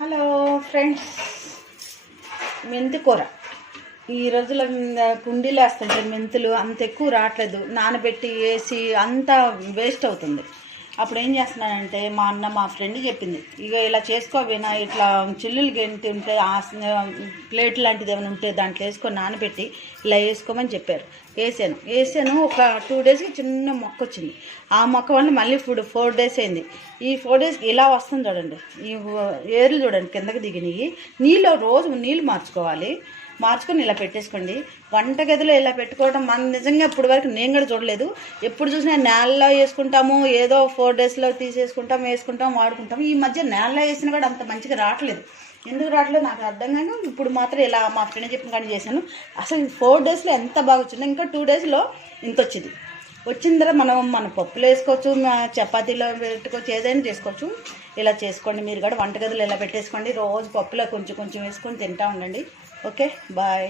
Hello friends, మెంతి కూర ఈ రోజుల కుండీలు వేస్తుంటే మెంతులు అంత ఎక్కువ రావట్లేదు. నానబెట్టి వేసి అంతా వేస్ట్ అవుతుంది. అప్పుడు ఏం చేస్తున్నానంటే మా అన్న మా ఫ్రెండ్ చెప్పింది, ఇక ఇలా చేసుకోవేనా, ఇట్లా చిల్లులు గెంటి ఉంటే ప్లేట్ లాంటిది ఏమైనా ఉంటే దాంట్లో వేసుకొని నానబెట్టి ఇలా వేసుకోమని చెప్పారు. వేసాను ఒక 2 డేస్కి చిన్న మొక్క వచ్చింది. ఆ మొక్క వల్ల మళ్ళీ 4 డేస్ అయింది. ఈ 4 డేస్కి ఇలా వస్తుంది చూడండి, ఈ ఏర్లు చూడండి కిందకి దిగినాయి. రోజు నీళ్ళు మార్చుకొని ఇలా పెట్టేసుకోండి. వంటగదిలో ఇలా పెట్టుకోవడం మనం నిజంగా ఇప్పటి వరకు నేను కూడా చూడలేదు. ఎప్పుడు చూసినా నేలలో వేసుకుంటాము, ఏదో 4 డేస్లో వేసుకుంటాం వాడుకుంటాము. ఈ మధ్య నేలలో వేసినా కూడా అంత మంచిగా రావట్లేదు. ఎందుకు రావట్లేదు నాకు అర్థం కాదు. ఇప్పుడు మాత్రం ఇలా మా ఫ్రెండ్ చెప్పిన కానీ చేశాను. అసలు 4 డేస్లో ఎంత బాగా వచ్చిందో, ఇంకా 2 డేస్లో ఇంత వచ్చిన తర్వాత మన పప్పులు వేసుకోవచ్చు, చపాతీలో పెట్టుకోవచ్చు, ఏదైనా చేసుకోవచ్చు. ఇలా చేసుకోండి. మీరు కూడా వంటగదిలో ఇలా పెట్టేసుకోండి. రోజు పప్పులో కొంచెం వేసుకొని తింటా ఉండండి. Okay, bye.